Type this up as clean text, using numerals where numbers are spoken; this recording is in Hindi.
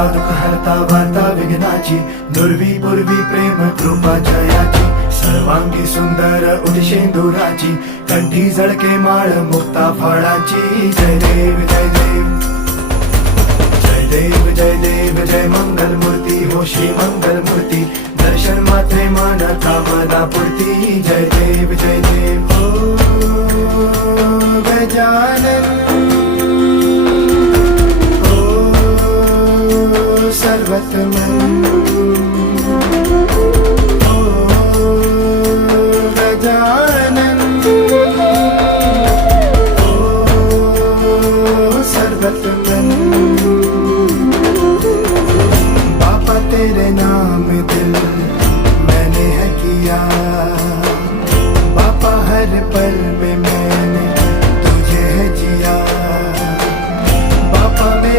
हरता दुःख हरता वार्ता विघ्नाची, दुर्वी पूर्वी प्रेम कृपा जयाची, सर्वांगी सुंदर उदिशेंदुराची, कंठी झळके माळ मुक्ता फळाची. जय देव जय देव जय देव जय देव जय मंगल मूर्ती हो श्री मंगल मूर्ती, दर्शन मात्रे मन कामना पूर्ती. जय देव जय देव हो गजानन हो सर्वतमन